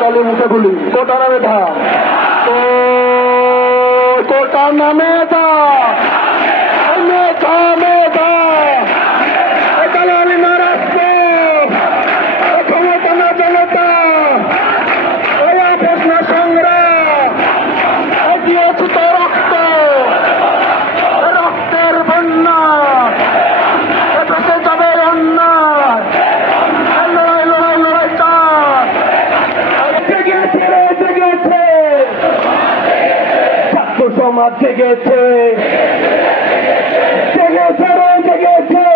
কালী মুখে গুলি কোটার নামে ধা কোটার নামে ধা মেধা মেধা আমি মহারাষ্ট্র ক্ষমতা না জনতা প্রশ্ন সংগ্রাম দিয়েছি তো রক্ত রক্তের বন্যা এদেশে যাবে অন্যায় লড়াই লড়াই লড়াই চার জেগেছে জেগেছে ছাত্র সমাজ জেগেছে জেগেছে জেগেছে